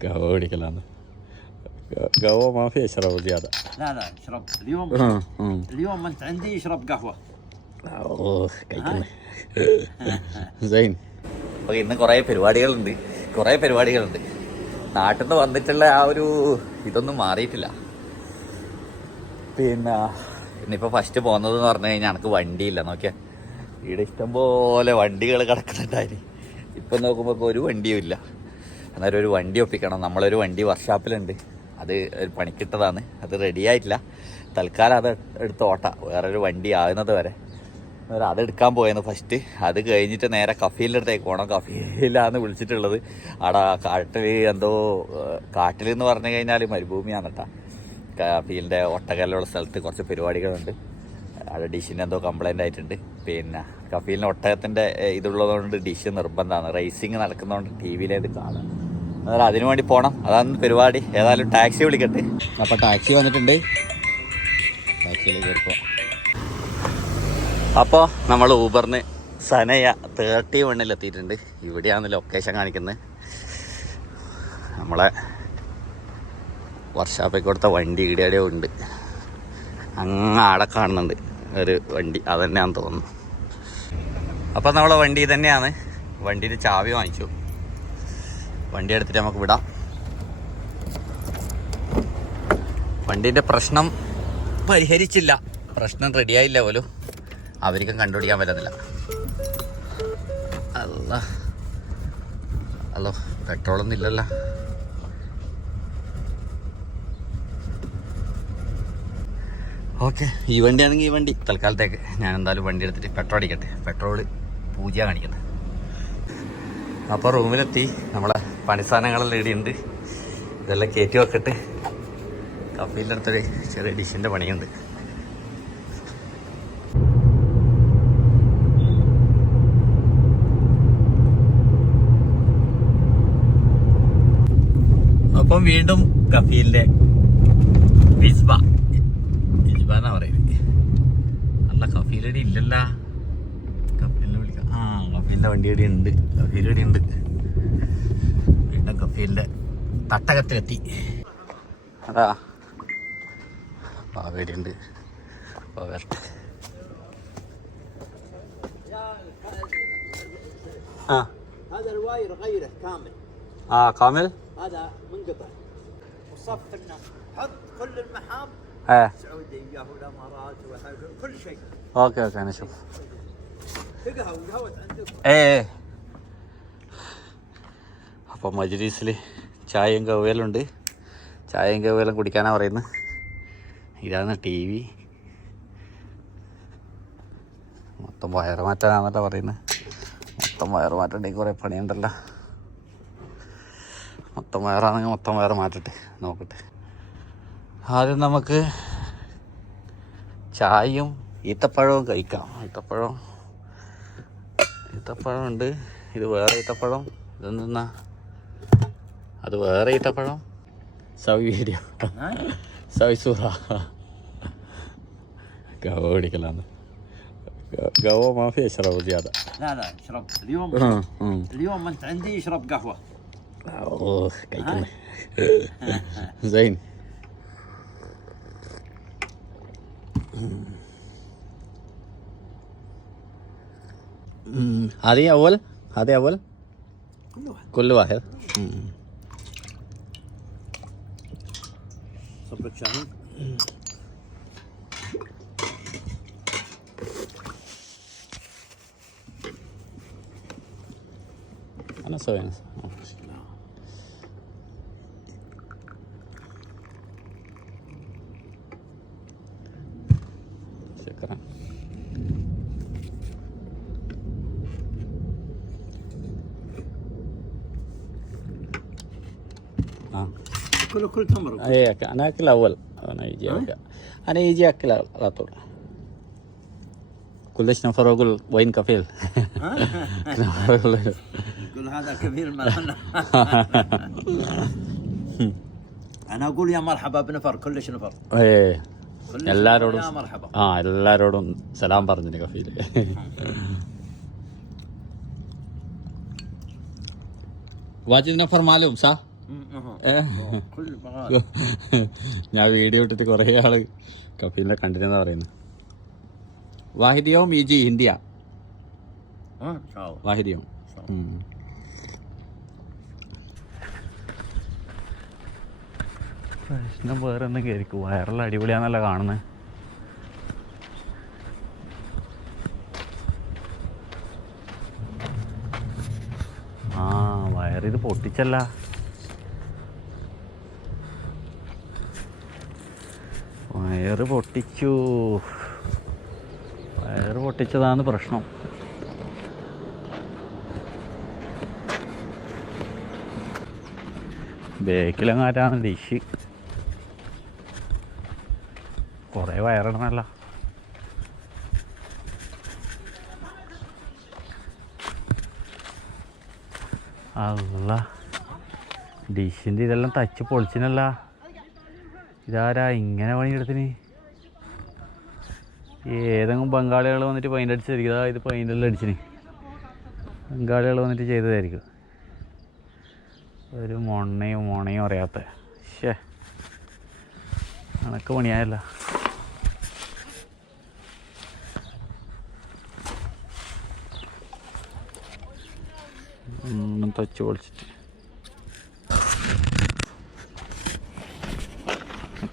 قهوة وريكلانا قهوة ما في اشرب زيادة لا لا اشرب اليوم اليوم انت عندي اشرب قهوه اوه കഴിക്കുന്നു സൈൻ അപ്പോൾ ഇന്ന് കുറേ പരിപാടികളുണ്ട് കുറേ പരിപാടികളുണ്ട് നാട്ടിൽ നിന്ന് വന്നിട്ടുള്ള ആ ഒരു ഇതൊന്നും മാറിയിട്ടില്ല പിന്നെ ഇന്നിപ്പോൾ ഫസ്റ്റ് പോകുന്നത് എന്ന് പറഞ്ഞു കഴിഞ്ഞാൽ എനിക്ക് വണ്ടിയില്ല നോക്കിയാ ഇവിടെ ഇഷ്ടംപോലെ വണ്ടികൾ കിടക്കുന്നുണ്ടായിരുന്നു ഇപ്പം നോക്കുമ്പോൾ ഒരു വണ്ടിയും ഇല്ല അന്നേരം ഒരു വണ്ടി ഒപ്പിക്കണം. നമ്മളൊരു വണ്ടി വർക്ക്ഷോപ്പിലുണ്ട്. അത് ഒരു പണിക്കിട്ടതാണ്. അത് റെഡി ആയിട്ടില്ല. തൽക്കാലം അത് എടുത്ത് ഓട്ട. വേറൊരു വണ്ടി ആകുന്നത് വരെ. അത് അതെടുക്കാൻ പോയെന്ന് ഫസ്റ്റ് അത് കഴിഞ്ഞിട്ട് നേരെ കഫീലിന്റെ അടുത്തേക്ക് പോകണം കഫീലാന്ന് വിളിച്ചിട്ടുള്ളത്. അവിടെ കാട്ടിൽ എന്തോ കാട്ടിൽ എന്ന് പറഞ്ഞു കഴിഞ്ഞാൽ മരുഭൂമിയാണ് കേട്ടോ. കഫീലിന്റെ ഒട്ടകല്ലുള്ള സ്ഥലത്ത് കുറച്ച് പരിപാടികളുണ്ട്. അവിടെ ഡിഷിന് എന്തോ കംപ്ലൈന്റ് ആയിട്ടുണ്ട്. പിന്നെ കഫീലിന് ഒട്ടകത്തിന്റെ ഇതുള്ളതുകൊണ്ട് ഡിഷ് നിർബന്ധമാണ് റേസിങ് നടക്കുന്നതുകൊണ്ട് ടി വിയിലേത് കാണാം. അന്നേരം അതിനു വേണ്ടി പോകണം അതാണ് പരിപാടി. ഏതായാലും ടാക്സി വിളിക്കട്ടെ. അപ്പോൾ ടാക്സി വന്നിട്ടുണ്ട്. ടാക്സിയിലേക്ക് കയറിപ്പോ അപ്പോൾ നമ്മൾ ഊബറിന് സനയ തേർട്ടി വണ്ണിൽ എത്തിയിട്ടുണ്ട്. ഇവിടെയാണ് ലൊക്കേഷൻ കാണിക്കുന്നത്. നമ്മളെ വർഷാപ്പിൽ കൊടുത്ത വണ്ടി ഇവിടെ ഉണ്ട്. അങ്ങ് ആടെ കാണുന്നുണ്ട്. ഒരു വണ്ടി. അത് തന്നെയാണെന്ന് തോന്നുന്നു. അപ്പം നമ്മളെ വണ്ടി തന്നെയാണ് വണ്ടിയിൽ ചാവി വാങ്ങിച്ചു. വണ്ടി എടുത്തിട്ട് നമുക്ക് വിടാം. വണ്ടീന്റെ പ്രശ്നം പരിഹരിച്ചില്ല. പ്രശ്നം റെഡിയായില്ല പോലും. അവർക്കും കണ്ടുപിടിക്കാൻ പറ്റുന്നില്ല അല്ല ഹലോ പെട്രോളൊന്നും ഇല്ലല്ലോ. ഓക്കെ ഈ വണ്ടിയാണെങ്കിൽ ഈ വണ്ടി. തൽക്കാലത്തേക്ക് ഞാൻ എന്തായാലും വണ്ടി എടുത്തിട്ട് പെട്രോൾ അടിക്കട്ടെ. പെട്രോൾ പൂജ കാണിക്കുന്നത് അപ്പോൾ റൂമിലെത്തി നമ്മളെ പണിസാധനങ്ങളെല്ലാം ഇടിയുണ്ട്. ഇതെല്ലാം കയറ്റി വെക്കട്ട്. കപ്പിന്റെ അടുത്തൊരു ചെറിയ ഡിഷിന്റെ പണിയുണ്ട്. അപ്പം വീണ്ടും കഫീലിന്റെ വിസ്ബ. ബിസ്ബ എന്നാ പറയുന്നത്? അല്ല കഫീലടി ഇല്ലല്ല. കഫീലിനെ വിളിക്കാം. ആ കഫീലിന്റെ വണ്ടിയടി ഉണ്ട്. കഫീലടി ഉണ്ട് വീണ്ടും കഫീലിന്റെ തട്ടകത്തിലെത്തി അതാ പാവേരി ഉണ്ട് വരട്ടെ ആ هذا الواير غيره كامل ആ കാമിൽ هذا منقطع وصفت انه حط كل المحاب ഏ السعوديه والامارات وهذا- كل شيء ഓക്കെ ഓക്കെ നശം تقهوى قهوت عندكم ഏ അപ്പം മജ്ലീസിൽ ചായയും കവ്വലുണ്ട്. ചായയും കവ്വലും കുടിക്കാനാണ് പറയുന്നത് ഇതാണ് ടി വി. മൊത്തം വയറ് മാറ്റാനാന്നല്ല പറയുന്നത് മൊത്തം വയറ് മാറ്റണ്ടെങ്കിൽ കുറേ പണിയുണ്ടല്ലോ. മൊത്തം വയറാണെങ്കിൽ മൊത്തം വയറ് മാറ്റട്ടെ. നോക്കട്ടെ. ആദ്യം നമുക്ക് ചായയും ഈത്തപ്പഴവും കഴിക്കാം. ഈത്തപ്പഴം. ഈത്തപ്പഴം ഉണ്ട്. ഇത് വേറെ ഈത്തപ്പഴം. ഇതെന്തെന്നാ? അത് വേറെ ഈത്തപ്പഴം സവി വീഡിയോ സവി സൂറ قهوة وريكلانا قهوة ما في اشرب زيادة لا لا اشرب اليوم اليوم انت عندي اشرب قهوه اوه കഴിക്കുന്നു sign هذه أول هذه أول كل واحد كل واحد sobreciami. A na co więc? كله كل تمر اي أك- انا اكل اول انا يجي أكل. انا يجي اكل على طول كلش نفر اقول وين كفيل نفر أقول- يقول هذا كبير ما انا اقول يا مرحبا بنفر كلش نفر ايه كلش എല്ലാരോടും يا مرحبا ആ എല്ലാരോടും സലാം പറഞ്ഞു കഫീല് واجد نفر معلوم صح؟ ഞാൻ വീഡിയോ ഇട്ടിട്ട് കുറേ ആൾ കഫീലിനെ കണ്ടിരുന്നാ പറയുന്നു. വാഹിദിയോ മീജി ഇന്ത്യ. വാഹിദിയോ പ്രശ്നം വേറെ എന്തെങ്കിലും ആയിരിക്കും വയറിൽ അടിപൊളിയാന്നല്ല കാണുന്നത് ആ വയറിത് പൊട്ടിച്ചല്ല. വയറ് പൊട്ടിച്ചു. വയറ് പൊട്ടിച്ചതാണ് പ്രശ്നം. ബേക്കിലെങ്ങാറ്റാണ് ഡിഷ്. കുറേ വയറിടണല്ല. അല്ല ഡിഷിന്റെ ഇതെല്ലാം തച്ച് പൊളിച്ചിനല്ല. ഇതാരാ ഇങ്ങനെ പണിയെടുത്തിന്? ഏതെങ്കിലും ബംഗാളികൾ വന്നിട്ട് പെയിന്റ് അടിച്ചതായിരിക്കും. ഇതാ ഇത് പെയിന്റെല്ലാം അടിച്ചിന്. ബംഗാളികൾ വന്നിട്ട് ചെയ്തതായിരിക്കും. ഒരു മൊണ്ണയും മോണയും അറിയാത്ത. ഷേ കണക്ക് പണിയായല്ല. ഒന്നും തച്ച് പൊളിച്ചിട്ട്.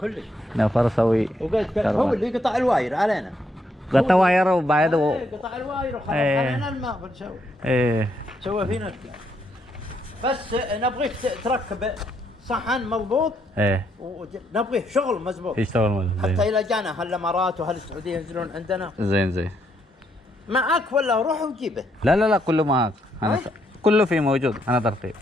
كلش. نفر سوي وقلت. هو اللي قطع الواير علينا. قطع واير وبعد و... قطع الواير وخلاص. إيه. علينا الماء بنسوي إيه. سوى فينا. بس نبغيك تركب صحن مضبوط. إيه. ونبغيه شغل مضبوط. يشتغل مزبوط. حتى اذا جانا هالإمارات وهالسعودية ينزلون عندنا. زين زين. معك ولا روح وجيبه؟ لا لا لا كله معك أنا؟ س... كله في موجود. أنا ترتيب.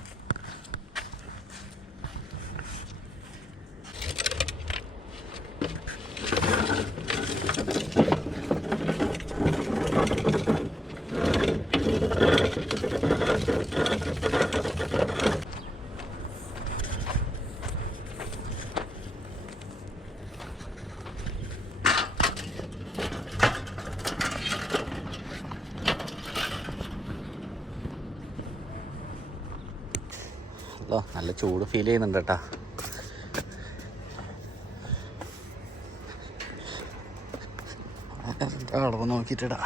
അല്ലോ നല്ല ചൂട് ഫീൽ ചെയ്യുന്നുണ്ട് കേട്ടാ. അളവ് നോക്കിയിട്ടിടാ.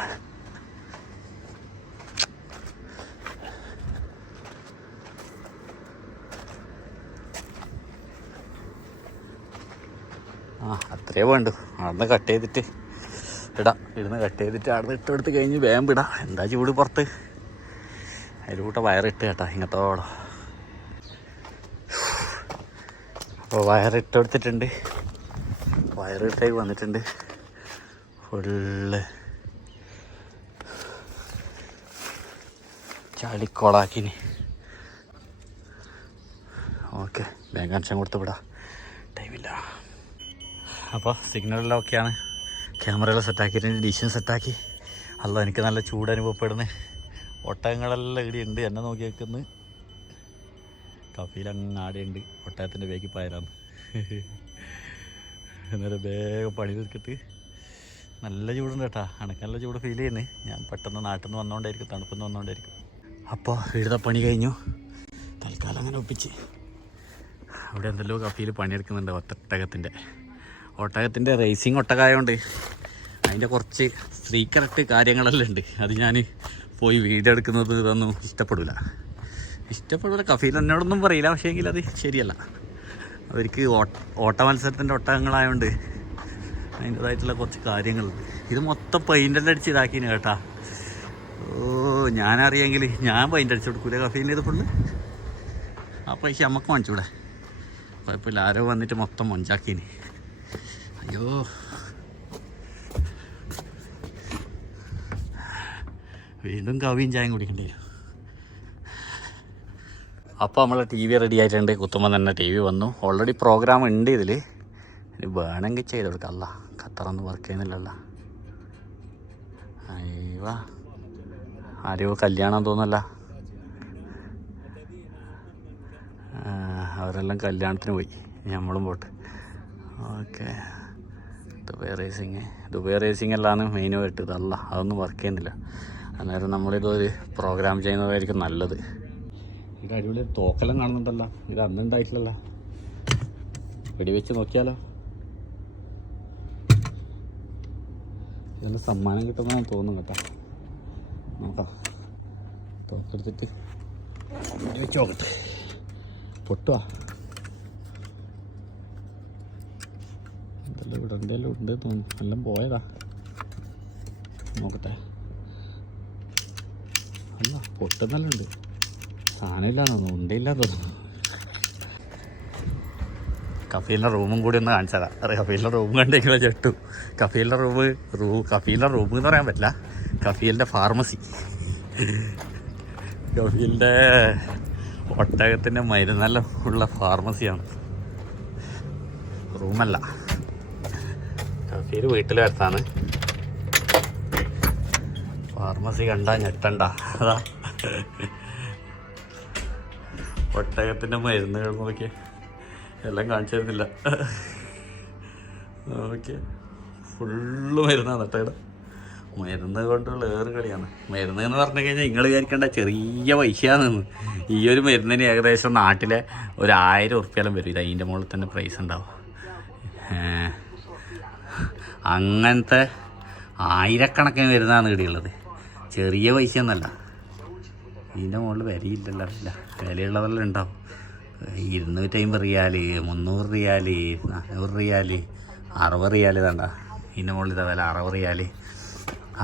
ആ അത്രേ വേണ്ടു. അവിടുന്ന് കട്ട് ചെയ്തിട്ട് ഇടാം. ഇവിടുന്ന് കട്ട് ചെയ്തിട്ട് അവിടുന്ന് ഇട്ട് എടുത്ത് കഴിഞ്ഞ് വേഗം വിടാം എന്താ ചൂട് പുറത്ത്? അതിലൂട്ട വയറിട്ട് കേട്ടാ ഇങ്ങത്തോളം അപ്പോൾ വയറിട്ട് കൊടുത്തിട്ടുണ്ട്. വയറിട്ടേക്ക് വന്നിട്ടുണ്ട്. ഫുള്ള് ചാടിക്കോളാക്കിന് ഓക്കെ ബാങ്ക് കണക്ഷൻ കൊടുത്ത് വിടാം. ടൈമില്ല. അപ്പോൾ സിഗ്നലെല്ലാം ഓക്കെയാണ് ക്യാമറകൾ സെറ്റാക്കിയിട്ടുണ്ട് ഡിഷും സെറ്റാക്കി അല്ല എനിക്ക് നല്ല ചൂട് അനുഭവപ്പെടുന്നത് ഒട്ടകങ്ങളെല്ലാം ഇവിടെ ഉണ്ട് എന്നെ നോക്കി വെക്കുന്നു കഫീലങ്ങ് ആടെയുണ്ട് ഒട്ടകത്തിന്റെ വേഗി പായരാന്ന് അന്നേരം വേഗം പണി തീർക്കിട്ട് നല്ല ചൂടുണ്ട് കേട്ടാ. അനക്ക് നല്ല ചൂട് ഫീൽ ചെയ്യുന്നത് ഞാൻ പെട്ടെന്ന് നാട്ടിൽ നിന്ന് വന്നുകൊണ്ടായിരിക്കും തണുപ്പിൽ നിന്ന് വന്നുകൊണ്ടായിരിക്കും അപ്പോൾ ഇവിടുത്തെ പണി കഴിഞ്ഞു. തൽക്കാലം അങ്ങനെ ഒപ്പിച്ച്. അവിടെ എന്തെല്ലോ കഫീൽ പണിയെടുക്കുന്നുണ്ട് ഒട്ടകത്തിന്റെ. ഒട്ടകത്തിന്റെ റേസിങ് ഒട്ടകമായതുകൊണ്ട് അതിന്റെ കുറച്ച് സീക്രട്ട് കാര്യങ്ങളെല്ലാം ഉണ്ട്. അത് ഞാൻ പോയി വീഡിയോ എടുക്കുന്നത് ഇതൊന്നും ഇഷ്ടപ്പെടില്ല ഇഷ്ടപ്പെടില്ല കഫീൽ എന്നോടൊന്നും പറയില്ല പക്ഷേ എങ്കിൽ അത് ശരിയല്ല. അവർക്ക് ഓട്ട- മത്സരത്തിന്റെ ഒട്ടകങ്ങളായതുകൊണ്ട് അതിന്റെതായിട്ടുള്ള കുറച്ച് കാര്യങ്ങളുണ്ട് ഇത് മൊത്തം പെയിന്റെല്ലാം അടിച്ച് ഇതാക്കിന് കേട്ടാ. ഓ ഞാനറിയെങ്കിൽ ഞാൻ പെയിന്റ് അടിച്ചു കൊടുക്കൂല കഫീലിന്റെ ഇത് ഫുള്ള് ആ പൈസ നമുക്ക് വാങ്ങിച്ചൂടെ? കുഴപ്പമില്ല ആരോ വന്നിട്ട് മൊത്തം മൊഞ്ചാക്കീന്. അയ്യോ. വീണ്ടും കവിയും ചായം കുടിക്കേണ്ടി വരും. അപ്പോൾ നമ്മൾ ടി വി റെഡി ആയിട്ടുണ്ട്. കുത്തുമ്പോൾ തന്നെ ടി വി വന്നു. ഓൾറെഡി പ്രോഗ്രാം ഉണ്ട് ഇതിൽ ഇനി വേണമെങ്കിൽ ചെയ്ത് കൊടുക്കാം. അല്ല ഖത്തറൊന്നും വർക്ക് ചെയ്യുന്നില്ലല്ല അയ്യവാ. ആരോ കല്യാണം തോന്നല്ല അവരെല്ലാം കല്യാണത്തിന് പോയി. നമ്മളും പോട്ടെ. Okay. Dubai racing Dubai racing എല്ലാമാണ് മെയിനുമായിട്ട് ഇതല്ല. അതൊന്നും വർക്ക് ചെയ്യുന്നില്ല. അന്നേരം നമ്മളിതൊരു പ്രോഗ്രാം ചെയ്യുന്നതായിരിക്കും നല്ലത്. ഇത് അടിപൊളി തോക്കെല്ലാം കാണുന്നുണ്ടല്ലോ. ഇത് അന്ന് ഉണ്ടായിട്ടില്ലല്ലോ. വെടിവെച്ച് നോക്കിയാലോ? ഇതെല്ലാം സമ്മാനം കിട്ടുമെന്നാണ് തോന്നുന്നു കേട്ടോ. നോക്കാം. തോക്കെടുത്തിട്ട് വെടിവെച്ച് നോക്കട്ടെ. പൊട്ടുവാ. എന്തെല്ലാം ഇവിടെ എന്തെല്ലാം ഉണ്ട് തോന്നുന്നു. എല്ലാം പോയതാ. നോക്കട്ടെ. അല്ല പൊട്ടുന്നെല്ലാം ഉണ്ട് സാധനമില്ലാന്ന് തോന്നുന്നു. തോന്നുന്നു. കഫീലിന്റെ റൂമും കൂടി ഒന്ന് കാണിച്ചതാ. കഫീലിന്റെ റൂം കണ്ടെങ്കിലോ ചെട്ടു കഫീലിന്റെ റൂം റൂ കഫീലിന്റെ റൂം എന്ന് പറയാൻ പറ്റില്ല. കഫീലിന്റെ ഫാർമസി. കഫീലിന്റെ ഒട്ടകത്തിന്റെ മരുന്നെല്ലാം ഉള്ള ഫാർമസിയാണ്. റൂമല്ല. കഫീൽ വീട്ടിലെ അടുത്താണ് ഫാർമസി കണ്ട ഞെട്ടണ്ട. അതാ. ഒട്ടകത്തിന്റെ മരുന്നുകൾ നോക്കിയേ. എല്ലാം കാണിച്ചു തരുന്നില്ല. ഓക്കെ ഫുള്ള് മരുന്നാണ് ഒട്ടകട മരുന്ന് കൊണ്ടുള്ള ഏറെ കളിയാണ്. മരുന്ന് എന്ന് പറഞ്ഞു കഴിഞ്ഞാൽ നിങ്ങൾ വിചാരിക്കേണ്ട ചെറിയ പൈസയാണെന്ന്. ഈ ഒരു മരുന്നിന് ഏകദേശം നാട്ടിലെ ഒരു ആയിരം ഉറുപ്പ്യാലും വരും. ഇത് അതിന്റെ മുകളിൽ തന്നെ പ്രൈസ് ഉണ്ടാവും. അങ്ങനത്തെ ആയിരക്കണക്കിന് വരുന്നതാണ് ഇവിടെയുള്ളത് ചെറിയ പൈസ ഒന്നല്ല ഇതിന്റെ മുകളിൽ വിലയില്ലല്ലോ അറിയില്ല. വിലയുള്ളതെല്ലാം ഉണ്ടാവും. ഇരുന്നൂറ്റമ്പത് റിയാൽ മുന്നൂറ് റിയാൽ നാനൂറ് റിയാൽ അറുപത് റിയാൽ തണ്ട ഇതിന്റെ മുകളിൽ ഇതാ വില അറുപത് റിയാൽ.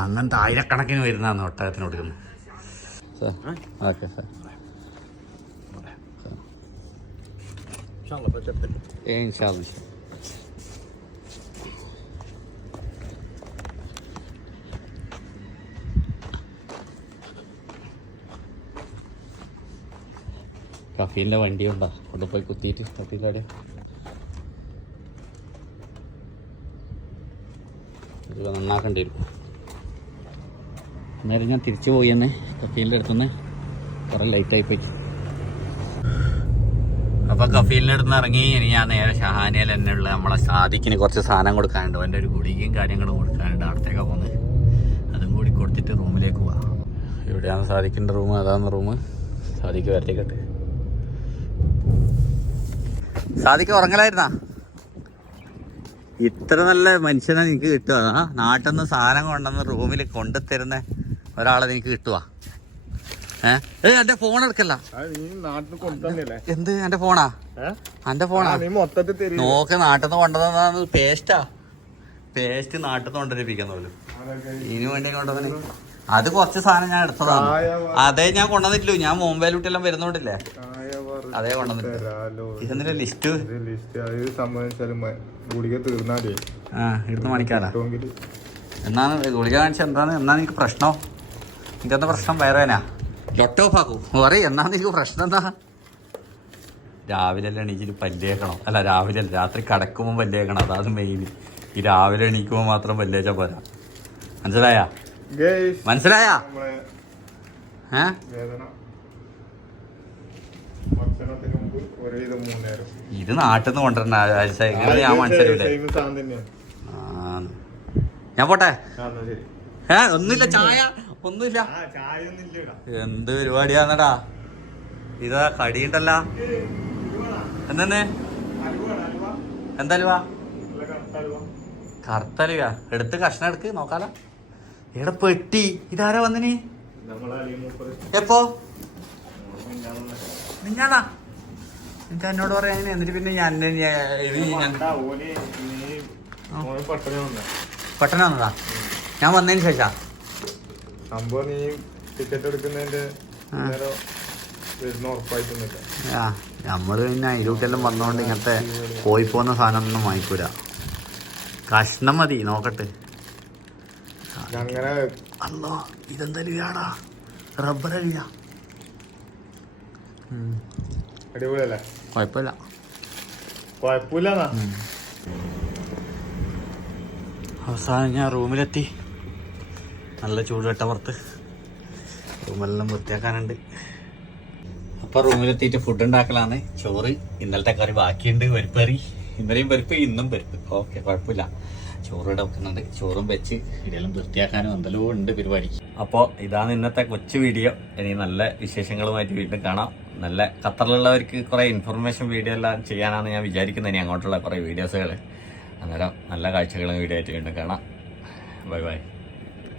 അങ്ങനത്തെ ആയിരക്കണക്കിന് വരുന്നതാണ് ഒട്ടകത്തിന് കൊടുക്കുന്നത്. സാർ ഓക്കെ സാർ ഇൻഷാ റഫീലിന്റെ വണ്ടിയുണ്ടോ പോയി കുത്തിയിട്ട് റഫീലിന്റെ അവിടെ ഇത് നന്നാക്കേണ്ടി വരും. അന്നേരം ഞാൻ തിരിച്ചു പോയി തന്നെ കഫീലിന്റെ അടുത്തുനിന്ന് കുറേ ലൈറ്റായി പോയി. അപ്പോൾ കഫീലിന്റെ അടുത്ത് ഇറങ്ങി ഇനി ഞാൻ നേരെ ഷഹാനിയിൽ തന്നെ ഉള്ള. നമ്മളെ സാദിക്കിന് കുറച്ച് സാധനം കൊടുക്കാനുണ്ട്. എന്റെ ഒരു ഗുളികയും കാര്യങ്ങളും കൊടുക്കാനുണ്ട്. അടുത്തേക്ക് പോകുന്നത് അതും കൂടി കൊടുത്തിട്ട് റൂമിലേക്ക് പോവാം. ഇവിടെയാണ് സാദിക്കിന്റെ റൂം അതാണ് റൂം. സാദിക്ക് വരത്തേക്കട്ടെ സാദിക്ക് ഉറങ്ങലായിരുന്നാ? ഇത്ര നല്ല മനുഷ്യനെ നിനക്ക് കിട്ടുക നാട്ടിൽ നിന്ന് സാധനം കൊണ്ടുവന്ന് റൂമിൽ കൊണ്ടുതരുന്ന ഒരാളെ നിനക്ക് കിട്ടുക ഏഹ് ഏ എന്റെ ഫോൺ എടുക്കല്ല. നീ നാട്ടിൽ കൊണ്ടുതന്നില്ലേ എന്ത്? എന്റെ ഫോണാ എന്റെ ഫോണാ നോക്ക് നാട്ടിൽ നിന്ന് കൊണ്ടുവന്ന പേസ്റ്റാ പേസ്റ്റ് നാട്ടിൽ നിന്ന് കൊണ്ടുവരിപ്പിക്കുന്നു ഇനി വേണ്ടി കൊണ്ടുവന്നെ അത് കുറച്ച് സാധനം ഞാൻ എടുത്തതാണ്. അതേ ഞാൻ കൊണ്ടുവന്നിട്ടില്ലു. ഞാൻ മുംബൈയിലോട്ടെല്ലാം വരുന്നോണ്ടില്ലേ? അതേ ഇതെന്തിന്റെ ലിസ്റ്റ്? ലിസ്റ്റ്. അത് സംബന്ധിച്ചാലും ഗുളിക തീർന്നാലേ. ആ മണിക്കാലാ എന്നാണ് ഗുളിക കാണിച്ച എന്താണ്? എന്നാണ് എനിക്ക് പ്രശ്നം? എനിക്കെന്താ പ്രശ്നം വേറെനാ ലെറ്റ് ഓഫ് ആക്കൂ. പറയും എന്നാണ് എനിക്ക് പ്രശ്നം എന്താ? രാവിലെ എല്ലാം എണീച്ചിട്ട് പല്ലേക്കണം അല്ല രാവിലെ അല്ല. രാത്രി കിടക്കുമ്പോൾ പല്ലേക്കണം അതാണ് മെയിൻ ഈ രാവിലെ എണീക്കുമ്പോൾ മാത്രം പല്ലേച്ചാൽ പോരാ. മനസ്സിലായാ? മനസ്സിലായാ മനസ്സിലായ? നമ്മളെ ഏ? വേദന ഭക്ഷണത്തിന് മുമ്പ് ഒരുവിധം മൂന്നേരം. ഇത് നാട്ടിൽ നിന്ന് കൊണ്ടുവരണ ആഴ്ച ഞാൻ മനസ്സിലായില്ലേ ആ. ഞാൻ പോട്ടെ? ഏ ഒന്നുമില്ല ചായ. ഒന്നുമില്ല. എന്ത് പരിപാടിയാന്നടാ ഇതാ കടിയുണ്ടല്ല. എന്തന്നെ? എന്തലുവാ കറുത്തലുക എടുത്ത് കഷ്ണം എടുക്ക് നോക്കാലോ. ഇവിടെ പെട്ടി. ഇതാരാ വന്നിനി? എപ്പോ? മിഞ്ഞാന്നാ എന്നിട്ട് എന്നോട് പറയാൻ എന്നിട്ട് പിന്നെ ഞാൻ പെട്ടെന്ന് വന്ന പെട്ടെന്ന് വന്നതാ. ഞാൻ വന്നതിന് ശേഷം? സംഭവം നീ ടിക്കറ്റ് എടുക്കുന്നതിന്റെ ആ. നമ്മൾ പിന്നെ അതിലൂട്ടെല്ലാം വന്നോണ്ട് ഇങ്ങനത്തെ പോയി പോകുന്ന സാധനം ഒന്നും വാങ്ങിക്കൂല. കഷ്ണം മതി നോക്കട്ടെ. അങ്ങനെ അല്ലോ ഇതെന്തായാലും റബ്ബർ അഴിയാ അടിപൊളിയല്ലേ? കുഴപ്പമില്ല കുഴപ്പമില്ല അവസാനം ഞാൻ റൂമിലെത്തി. നല്ല ചൂട് കേട്ട പുറത്ത്. റൂമെല്ലാം വൃത്തിയാക്കാനുണ്ട്. അപ്പോൾ റൂമിലെത്തിയിട്ട് ഫുഡ് ഉണ്ടാക്കലാണ്. ചോറ് ഇന്നലത്തെ കറി ബാക്കിയുണ്ട്. പരിപ്പ് കറി. ഇന്നലെയും പരിപ്പ് ഇന്നും പരിപ്പ്. ഓക്കെ കുഴപ്പമില്ല ചോറ് വെക്കുന്നുണ്ട്. ചോറും വെച്ച് ഇടയിലും വൃത്തിയാക്കാനും എന്തെല്ലോ ഉണ്ട് പരിപാടിക്ക്. അപ്പോൾ ഇതാണ് ഇന്നത്തെ കൊച്ചു വീഡിയോ. ഇനി നല്ല വിശേഷങ്ങളുമായിട്ട് വീണ്ടും കാണാം. നല്ല ഖത്തറിലുള്ളവർക്ക് കുറേ ഇൻഫർമേഷൻ വീഡിയോ എല്ലാം ചെയ്യാനാണ് ഞാൻ വിചാരിക്കുന്നത്. ഇനി അങ്ങോട്ടുള്ള കുറേ വീഡിയോസുകൾ അന്നേരം നല്ല കാഴ്ചകളും വീഡിയോ ആയിട്ട് വീണ്ടും കാണാം. Bye bye